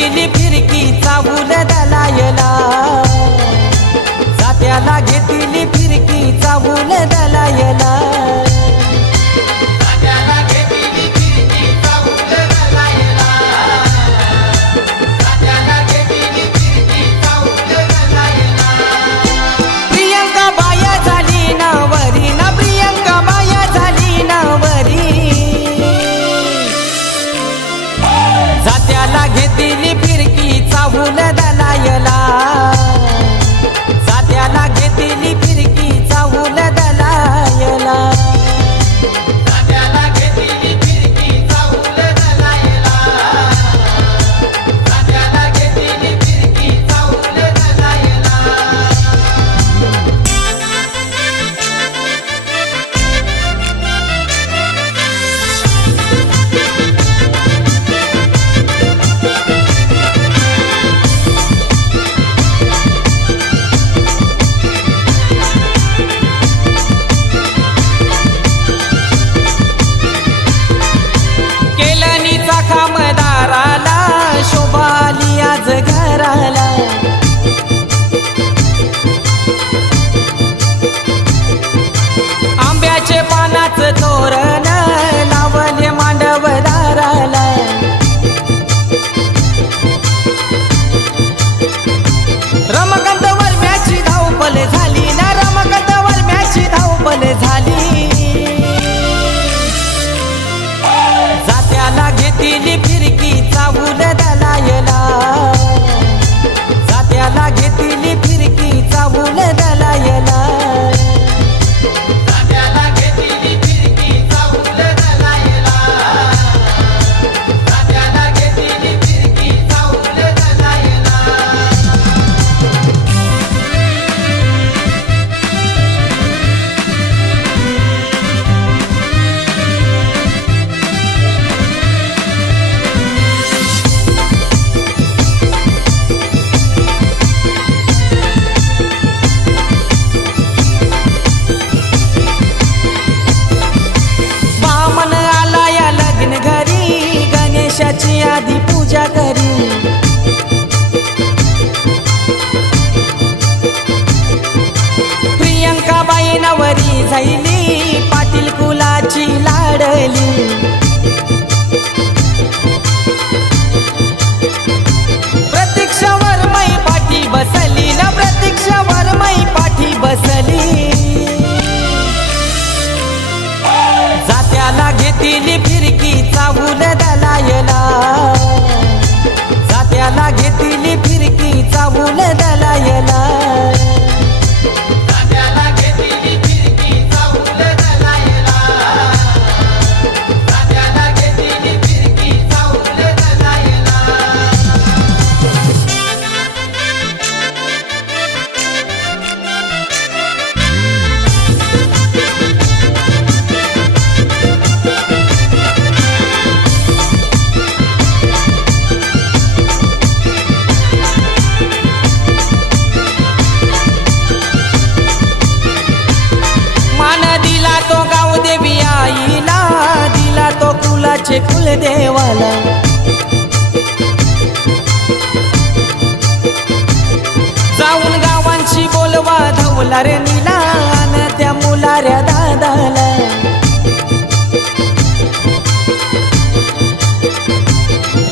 घेतली फिरकी चावून दलायला, जात्याला घेतली फिरकी चावून दलायला, जात्याला घेतली फिरकी चावून दलायला, जात्याला घेतली फिरकी चावून दलायला. प्रियंका बाया झाली नावरी ना, प्रियंका बाया झाली नावरी, जात्याला घेतली फिरकी चावून दलायला, जात्याला घेतली फिरकी चावून दलायला, जात्याला घेतली फिरकी चावून दलायला, जात्याला घेतली फिरकी चावून दलायला. केलनीचा खामदाराला शोभाली आज घराला, आंब्याचे पानाचं तोरण लावले मांडवदाराला, रमकांत वर्म्याची धावपल झाली ना, रमकांत वर्म्याची धावपल झाली, जात्याला घेतली फिरकी चावून दलायला, जात्याला घेतली फिरकी चावून दलायला, जात्याला घेतली फिरकी चावून दलायला, जात्याला घेतली फिरकी चावून दलायला. बामण आला या लग्न घरी, गणेशाची आधी पूजा करी, प्रियंका बाई नवरी झाली, पाटील कुलाची लाडली, प्रतीक्षावर मै पाठी बसली ना, प्रतीक्षावर मै पाठी बसली, जात्याला घेतली फिरकी चावून दलायला, जात्याला घेतली फिरकी चावून दलायला, जात्याला घेतली फिरकी चावून दलायला, जात्याला घेतली फिरकी चावून दलायला. मान दिला तो गाव देवी आईला, दिला तो कुलाचे कुलदेवाला, जाऊन गावांशी बोलवा धवला रे नीला, अन त्या मुलाऱ्या दादाला,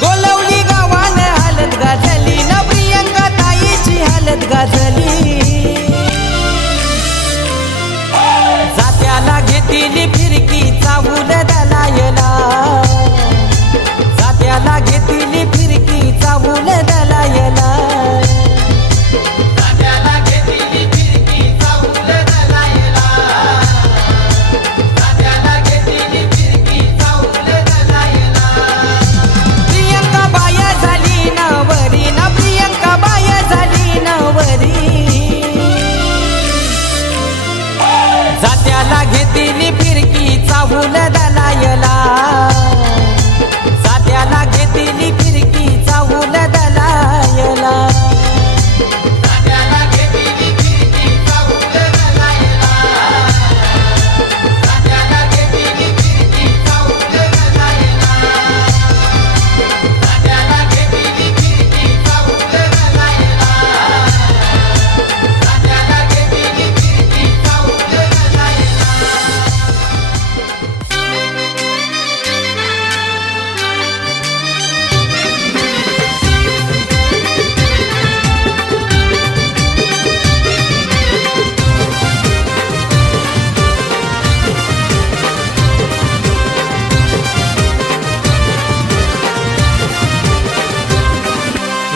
गोलवली गावान हालत गाजली ना, प्रियंका ताईची हालत गाजली, जात्याला घेतली फिरकी चावून दलायला, जात्याला घेतली फिरकी चावून दलायला, जात्याला घेतली फिरकी चावून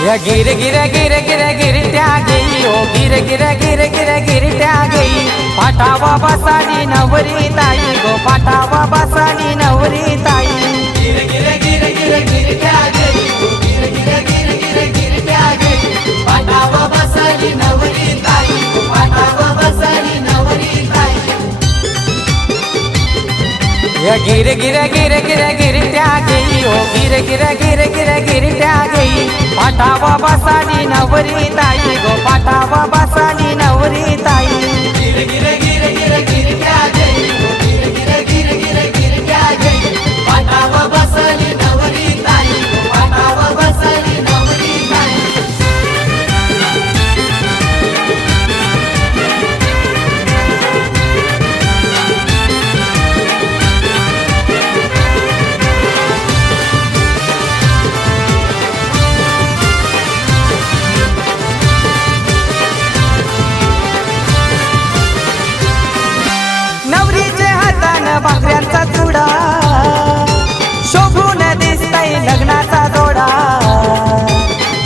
या गिर गिर गिर गिर गिरट्या घेई ओ गिर गिर गिर गिर गिरट्या घेई पाठावा बसाली नवरी ताई गो पाठावा बसाली नवरी ताई गिर गिर गिर गिर गिरट्या घेई गिर गिर गिर गिर गिरट्या घेई पाठावा बसाली नवरी ताई पाठावा बसाली नवरी ताई या गिर गिर गिर गिर गिरट्या घेई ओ गिर गिर गिर गिर गिरट्या घेई पाठावा बसाली नवरी ताई गो पाठावा बसाली नवरी ताई गिर गिर गिर गिर गिरट्या घेई गिर गिर गिर गिर गिरट्या घेई पाठावा बसाली नवरी ताई पाठावा बसाली नवरी ताई नवरीचे हातान भाकऱ्यांचा चुडा शोभून दिसतय लग्नाचा जोडा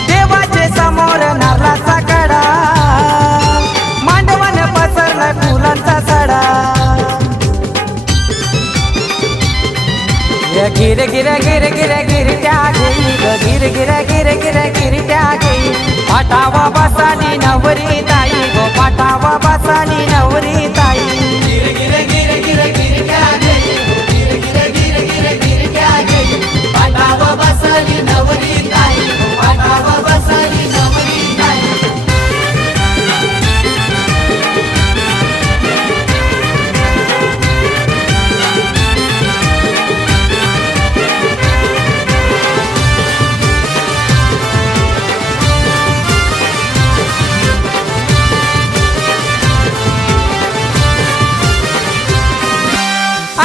देवाचे समोर नारळाचा कडा मांडवण पसरला फुलांचा सडा या गिर गिर गिर गिर गिरट्या घेई ग गिर गिर गिर गिर गिरट्या घेई पाठावा बसाली नवरी ताई गो पाठावा बसाली नवरी ताई गिर गिर गिर गिर गिरट्या घेई गिर गिर गिर गिर गिरट्या घेई पाठावा बसाली नवरी ताई पाठावा बसाली नवरी ताई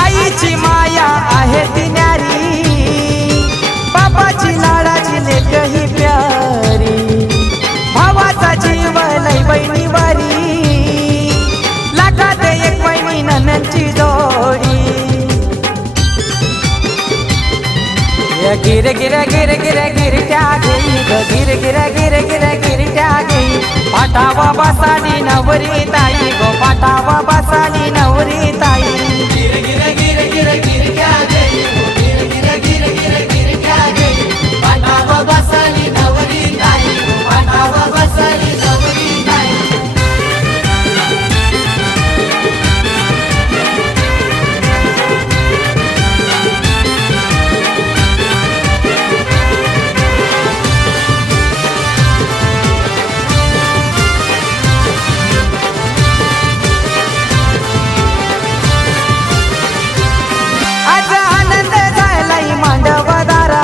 आईची माया आहे ती न्यारी बापाची लाडाची लेक ही प्यारी भावाचा जीव लय बहिणी वारी लाखात एक बहिणी ननंची जोडी या गिर गिर गिर गिर गिरट्या घेई ग गिर गिर गिर गिर गिरट्या घेई पाठावा बसाली नवरी ताई गो पाठावा बसाली नवरी ताई गिर गिर गिर गिर गिरट्या घेई गिर गिर गिर गिर गिरट्या घेई पाठावा बसाली नवरी ताई पाठावा बसाली नवरी ताई आज आनंद झालाय मांडवदारा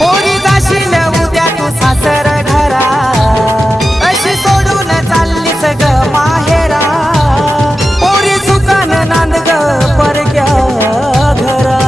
पोरी जाशील उद्या तू सासर घरा अशी सोडून चाललीस ग माहेरा पोरी सुकान नांद ग परक्या घरा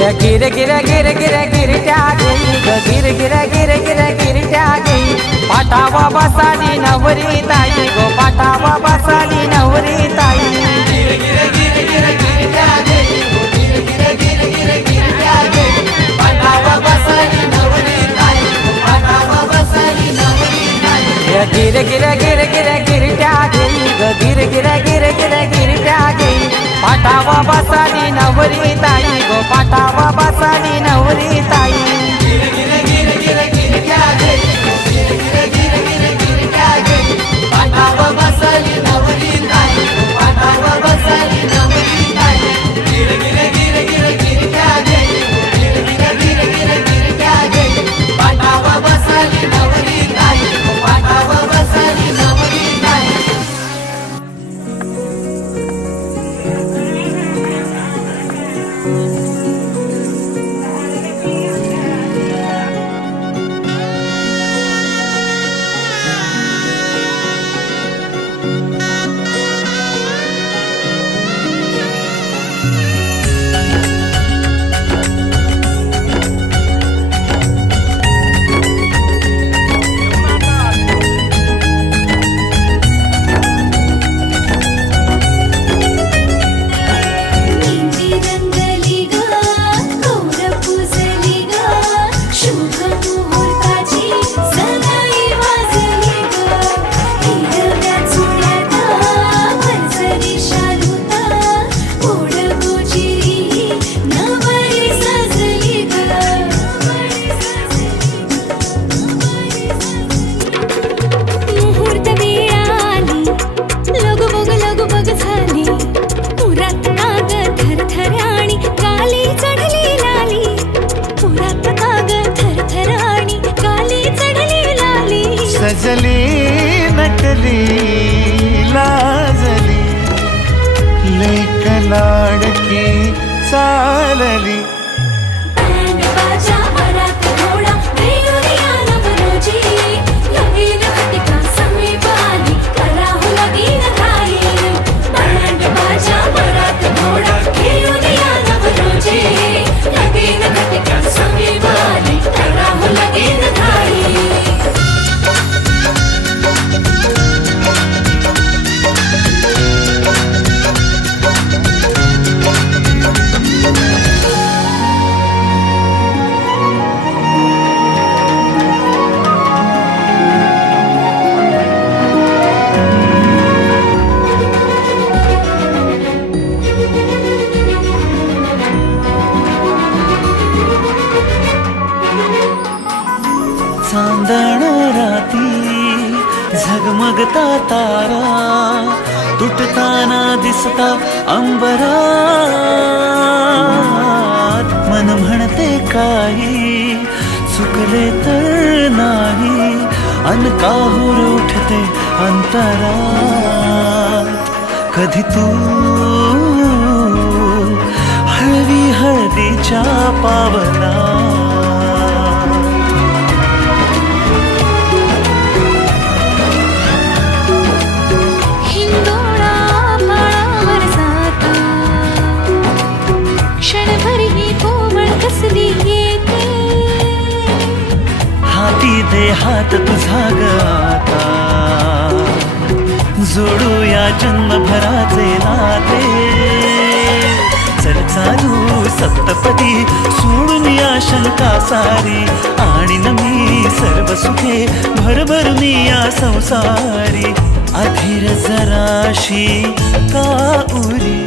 या गिर गिर गिर गिर गिरट्या घेई ग गिर गिर गिर गिर गिरट्या घेई पाठावा बसाली नवरी ताई गो पाठावा बसाली नवरी ताई गिर गिर गिर गिर गिरट्या घेई गिर गिर गिर गिर गिरट्या घेई पाठावा बसाली नवरी ताई पाठावा बसाली नवरी ताई या गिर गिर गिर गिर गिरट्या घेई ग गिर गिर गिर गिर गिरट्या घेई पाठावा बसाली नवरी ताई गो पाठावा बसाली नवरी ताई गिर गिर गिर गिर गिरट्या घेई गिर गिर गिर गिर गिरट्या घेई पाठावा बसाली नवरी ताई पाठावा बसाली नवरी ताई गिर गिर गिर गिर गिरट्या घेई गिर गिर गिर गिर गिरट्या घेई पाठावा बसाली नवरी ताई पाठावा बसाली नवरी ताई Thank you. लाजली लेक लाडकी चालली. बँड बाजा वरात घोडा देऊया नवरोजी लगीन घटिका समीप आली कराहू लगीन घाई. बँड बाजा वरात घोडा देऊया नवरोजी लगीन घटिका समीप आली कराहू लगीन घाई. चांदण राती झगमगता तारा तुटताना दिसता अंबरात. मन म्हणते काही चुकले तर नाही अन काहूर उठते अंतरात. कधी तू हळवी हळदीच्या पावला हिंदोळा माळावर जाता क्षणभर ही कोवळ कसली येते. हाती दे हात तुझा ग आता जोडूया जन्मभराचे नाते. चल चालू सप्तपदी सोडून या शंका सारी आणि मी सर्व सुखे भरभरून या संसारी. अधीर जराशी का उरी